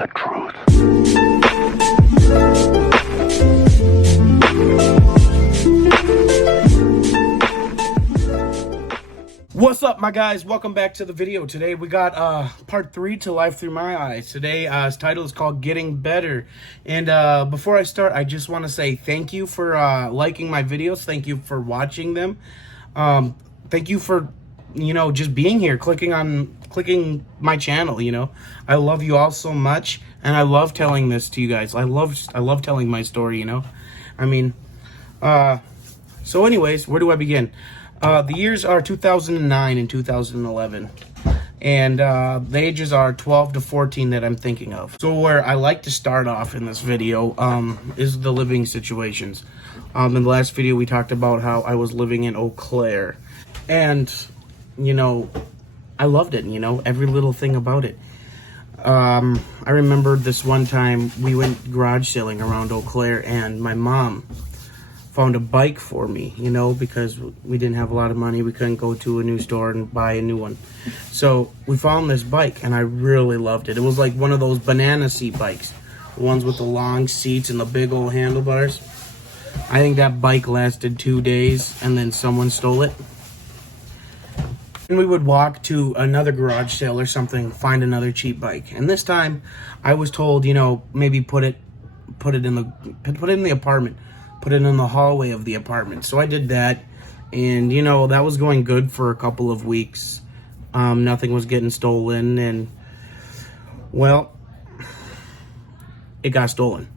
the truth. What's up, my guys? Welcome back to the video. Today we got part 3 to Life Through My Eyes. Today's title is called Getting Better. And before I start, I just want to say thank you for liking my videos. Thank you for watching them. Thank you for, just being here, clicking my channel. I love you all so much, and I love telling this to you guys. I love telling my story. So anyways, where do I begin? The years are 2009 and 2011, and the ages are 12 to 14 that I'm thinking of. So where I like to start off in this video is the living situations. In the last video we talked about how I was living in Eau Claire, and I loved it, every little thing about it. I remember this one time we went garage sailing around Eau Claire, and my mom found a bike for me, because we didn't have a lot of money. We couldn't go to a new store and buy a new one. So we found this bike, and I really loved it. It was like one of those banana seat bikes, the ones with the long seats and the big old handlebars. I think that bike lasted 2 days, and then someone stole it. And we would walk to another garage sale or something, find another cheap bike. And this time, I was told, maybe put it in the apartment. Put it in the hallway of the apartment. So I did that, and that was going good for a couple of weeks. Nothing was getting stolen, and well, it got stolen.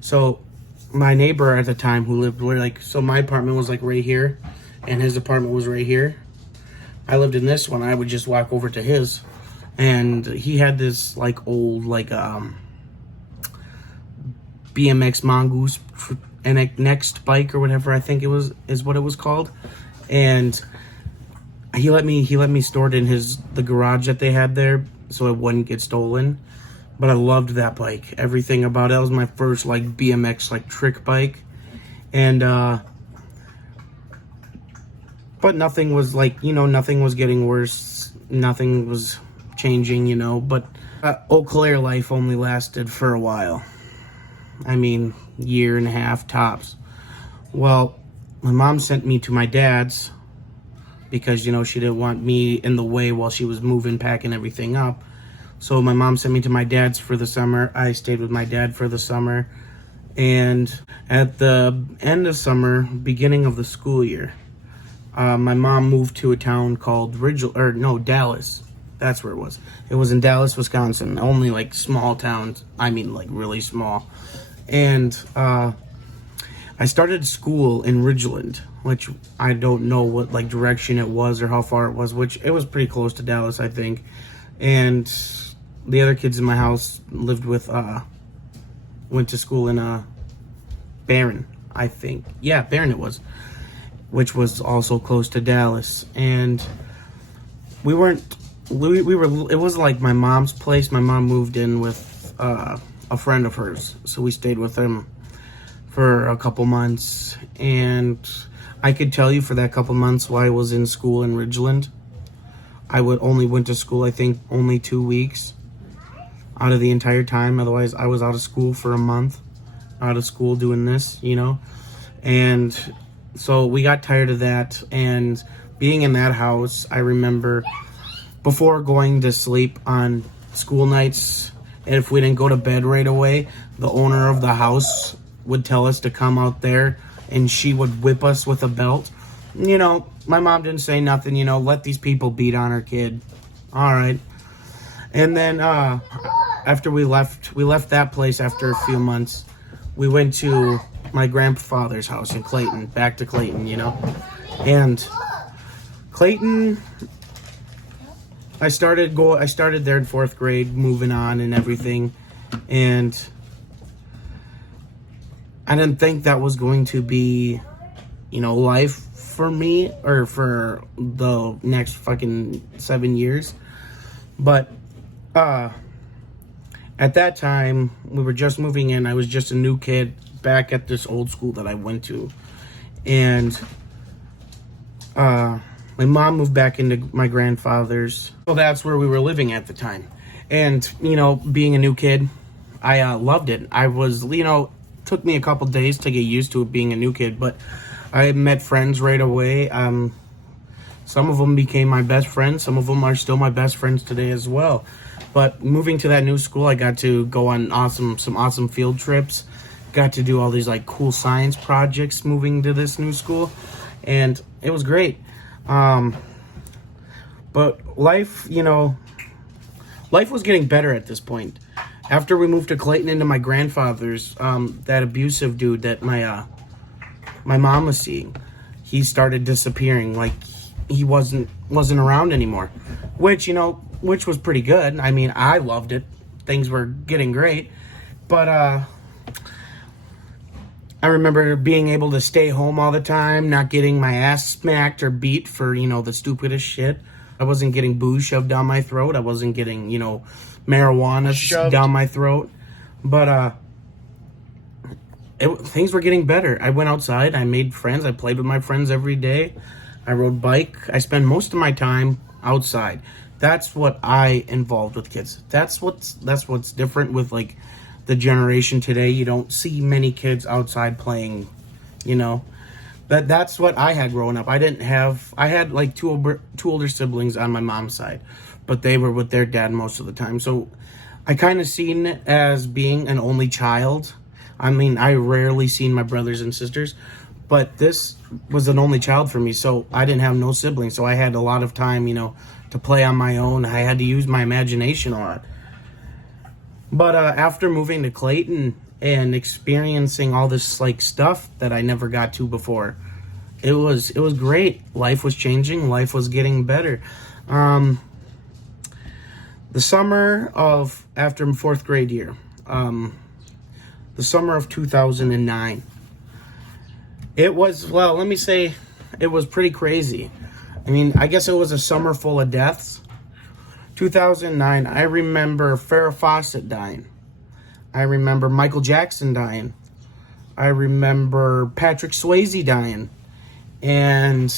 So my neighbor at the time who lived so my apartment was like right here, and his apartment was right here. I lived in this one. I would just walk over to his, and he had this old BMX Mongoose and Next bike or whatever, I think is what it was called. And he let me store it in the garage that they had there so it wouldn't get stolen. But I loved that bike. Everything about it. That was my first BMX trick bike. And but nothing was nothing was getting worse. Nothing was changing, but Eau Claire life only lasted for a while. Year and a half tops. Well, my mom sent me to my dad's because, she didn't want me in the way while she was moving, packing everything up. So my mom sent me to my dad's for the summer. I stayed with my dad for the summer. And at the end of summer, beginning of the school year, my mom moved to a town called Dallas. That's where it was. It was in Dallas, Wisconsin. Only small towns. Really small. And I started school in Ridgeland, which I don't know what direction it was or how far it was, which it was pretty close to Dallas, I think. And the other kids in my house went to school in Barron, I think. Yeah, Barron it was, which was also close to Dallas. And we were, it was my mom's place. My mom moved in with a friend of hers, so we stayed with them for a couple months. And I could tell you for that couple months while I was in school in Ridgeland, I only went to school, I think, only 2 weeks out of the entire time. Otherwise, I was out of school for a month, out of school doing this, And so we got tired of that, and being in that house, I remember before going to sleep on school nights, and if we didn't go to bed right away, the owner of the house would tell us to come out there, and she would whip us with a belt. My mom didn't say nothing, let these people beat on her kid. All right. And then after we left that place after a few months, we went to my grandfather's house in Clayton, back to Clayton, And Clayton, I started there in 4th grade, moving on and everything, and I didn't think that was going to be, life for me or for the next fucking 7 years. But at that time, we were just moving in. I was just a new kid back at this old school that I went to, and my mom moved back into my grandfather's. So that's where we were living at the time. And, being a new kid, I loved it. I was, took me a couple days to get used to it being a new kid, but I met friends right away. Some of them became my best friends. Some of them are still my best friends today as well. But moving to that new school, I got to go on some awesome field trips. Got to do all these like cool science projects moving to this new school, and it was great. But life was getting better at this point. After we moved to Clayton into my grandfather's, that abusive dude that my mom was seeing, he started disappearing. Like he wasn't around anymore, which was pretty good. I mean, I loved it. Things were getting great, but I remember being able to stay home all the time, not getting my ass smacked or beat for the stupidest shit. I wasn't getting booze shoved down my throat. I wasn't getting marijuana shoved down my throat. But things were getting better. I went outside. I made friends. I played with my friends every day. I rode bike. I spent most of my time outside. That's what I involved with kids. That's what's different with like the generation today. You don't see many kids outside playing. That's what I had growing up. I had like two older siblings on my mom's side, but they were with their dad most of the time. So I kind of seen it as being an only child. I mean, I rarely seen my brothers and sisters, but this was an only child for me. So I didn't have no siblings. So I had a lot of time, to play on my own. I had to use my imagination a lot. But after moving to Clayton and experiencing all this like stuff that I never got to before, it was great. Life was changing. Life was getting better. The summer of after fourth grade year, the summer of 2009. It was, well, let me say, it was pretty crazy. I mean, I guess it was a summer full of deaths. 2009, I remember Farrah Fawcett dying. I remember Michael Jackson dying. I remember Patrick Swayze dying. And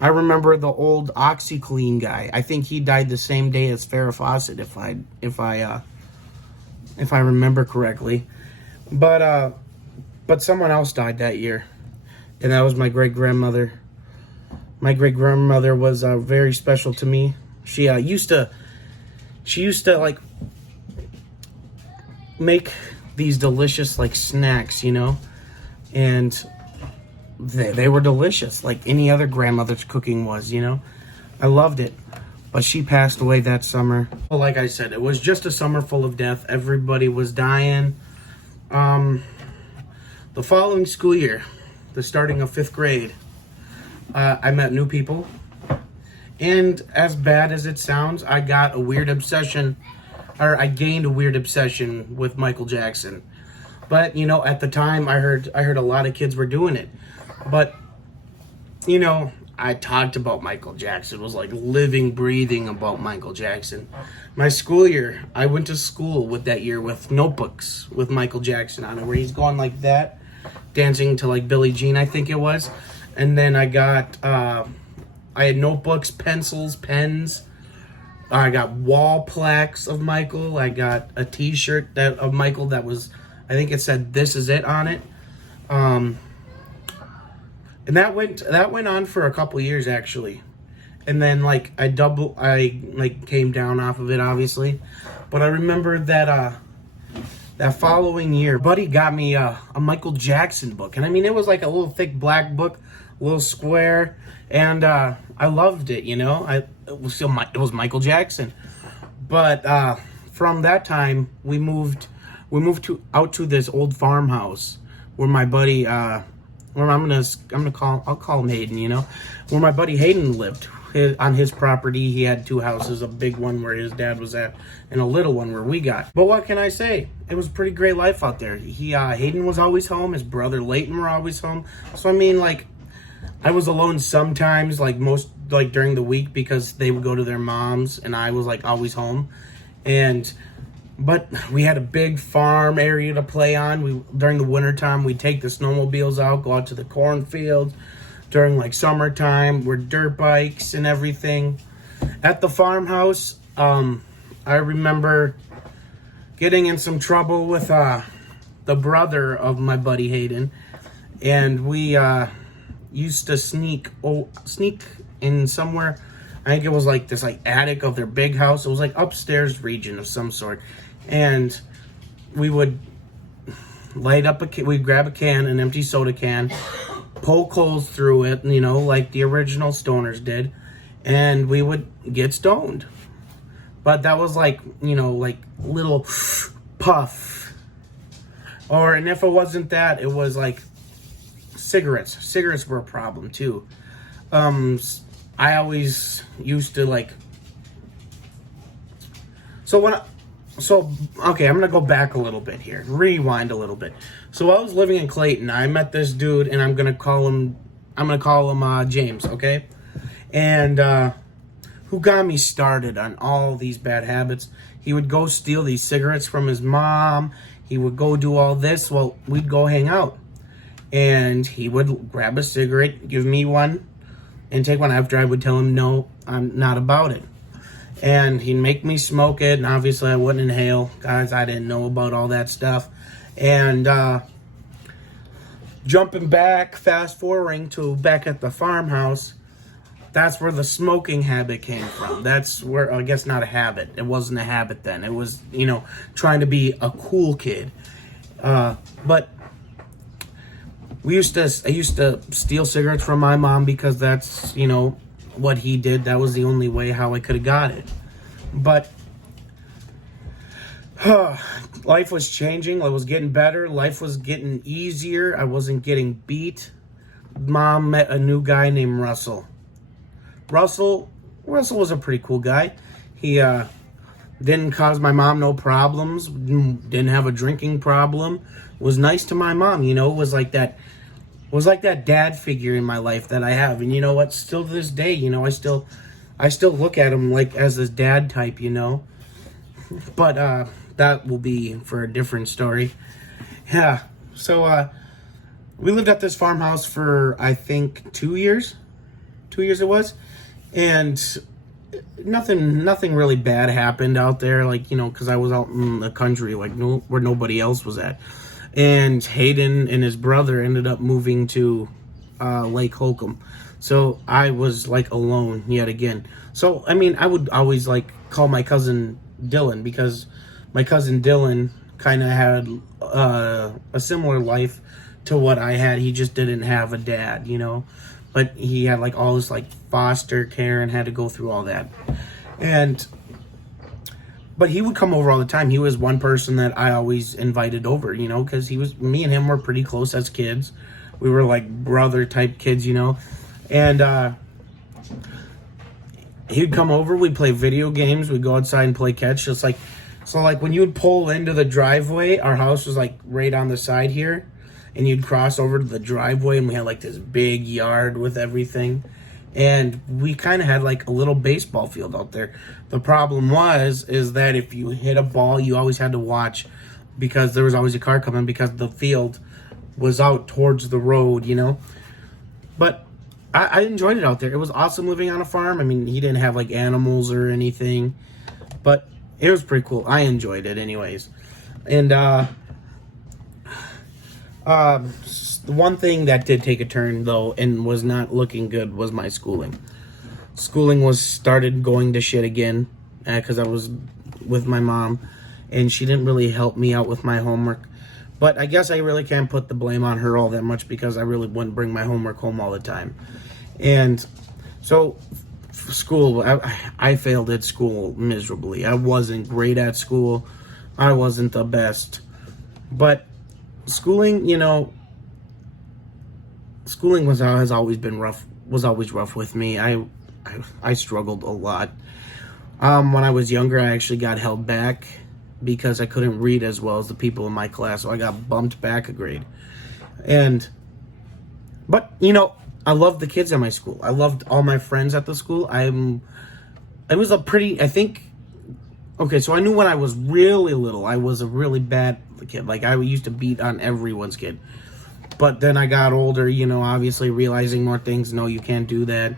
I remember the old OxyClean guy. I think he died the same day as Farrah Fawcett, if I remember correctly. But someone else died that year, and that was my great-grandmother. My great-grandmother was very special to me. She used to like make these delicious like snacks, and they were delicious, like any other grandmother's cooking was, I loved it. But she passed away that summer. Well, like I said, it was just a summer full of death. Everybody was dying. The following school year, the starting of 5th grade, I met new people. And as bad as it sounds, I gained a weird obsession with Michael Jackson. But, at the time, I heard a lot of kids were doing it. But, I talked about Michael Jackson, was like living, breathing about Michael Jackson. My school year, I went to school with notebooks with Michael Jackson on it, where he's going like that, dancing to like Billie Jean, I think it was. And then I had notebooks, pencils, pens. I got wall plaques of Michael. I got a t-shirt of Michael that was, I think it said "This Is It" on it. And that went on for a couple years actually. And then like I came down off of it obviously. But I remember that following year, buddy got me a Michael Jackson book. And I mean, it was like a little thick black book, a little square, and I loved it, it was Michael Jackson. But from that time we moved out to this old farmhouse where my buddy I'll call him Hayden, where my buddy Hayden lived. On his property, he had 2 houses, a big one where his dad was at, and a little one where we got. But what can I say? It was a pretty great life out there. Hayden was always home. His brother Leighton were always home. So I mean, like, I was alone sometimes, like during the week, because they would go to their moms, and I was like always home. But we had a big farm area to play on. During the wintertime, we'd take the snowmobiles out, go out to the cornfields. During like summertime, we're dirt bikes and everything. At the farmhouse, I remember getting in some trouble with the brother of my buddy Hayden, and we used to sneak in somewhere. I think it was like this like attic of their big house. It was like upstairs region of some sort, and we would light up we'd grab a can, an empty soda can, poke holes through it, you know, like the original stoners did, and we would get stoned. But that was like, you know, like little puff. And if it wasn't that, it was like cigarettes. Cigarettes were a problem too. I always used to like. Okay, I'm gonna go back a little bit here. Rewind a little bit. So I was living in Clayton. I met this dude, and I'm gonna call him James. Okay, and who got me started on all these bad habits. He would go steal these cigarettes from his mom. He would go do all this. Well, we'd go hang out. And he would grab a cigarette, give me one, and take one after I would tell him, no, I'm not about it. And he'd make me smoke it, and obviously I wouldn't inhale. Guys, I didn't know about all that stuff. And jumping back, fast forwarding to back at the farmhouse, that's where the smoking habit came from. That's where, I guess not a habit. It wasn't a habit then. It was, you know, trying to be a cool kid. But I used to steal cigarettes from my mom because that's, you know, what he did. That was the only way how I could have got it. But life was changing. I was getting better. Life was getting easier. I wasn't getting beat. Mom met a new guy named Russell. Russell was a pretty cool guy. He didn't cause my mom no problems. Didn't have a drinking problem. Was nice to my mom. You know, was like that dad figure in my life that I have. And you know what? Still to this day, you know, I still look at him like as this dad type. You know, but that will be for a different story. Yeah. So we lived at this farmhouse for I think 2 years. 2 years it was. And nothing really bad happened out there, like, you know, because I was out in the country, like, where nobody else was at. And Hayden and his brother ended up moving to Lake Holcomb. So I was, like, alone yet again. So, I mean, I would always, like, call my cousin Dylan, because my cousin Dylan kind of had a similar life to what I had. He just didn't have a dad, you know. But he had like all this like foster care and had to go through all that. But he would come over all the time. He was one person that I always invited over, you know, because me and him were pretty close as kids. We were like brother type kids, you know. And he'd come over, we'd play video games, we'd go outside and play catch. Just like, so like when you would pull into the driveway, our house was like right on the side here. And you'd cross over to the driveway, and we had like this big yard with everything. And we kind of had like a little baseball field out there. The problem is that if you hit a ball, you always had to watch, because there was always a car coming, because the field was out towards the road, you know. But I enjoyed it out there. It was awesome living on a farm. I mean, he didn't have like animals or anything, but it was pretty cool. I enjoyed it anyways. And the one thing that did take a turn though and was not looking good was my schooling. Schooling started going to shit again because I was with my mom and she didn't really help me out with my homework. But I guess I really can't put the blame on her all that much, because I really wouldn't bring my homework home all the time. And so school, I failed at school miserably. I wasn't great at school. I wasn't the best. But schooling, you know, has always been rough. Was always rough with me. I struggled a lot. When I was younger, I actually got held back because I couldn't read as well as the people in my class, so I got bumped back a grade. But you know, I loved the kids at my school. I loved all my friends at the school. Okay, so I knew when I was really little, I was a really bad kid. Like, I used to beat on everyone's kid. But then I got older, you know, obviously realizing more things. No, you can't do that.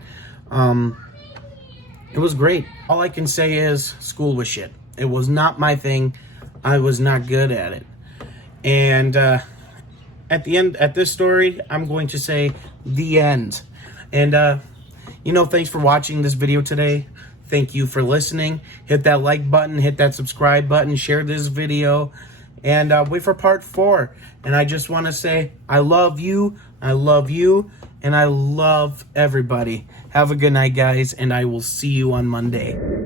It was great. All I can say is school was shit. It was not my thing. I was not good at it. And at the end, at this story, I'm going to say the end. And, thanks for watching this video today. Thank you for listening. Hit that like button, hit that subscribe button, share this video, and wait for part 4. And I just want to say, I love you, and I love everybody. Have a good night, guys, and I will see you on Monday.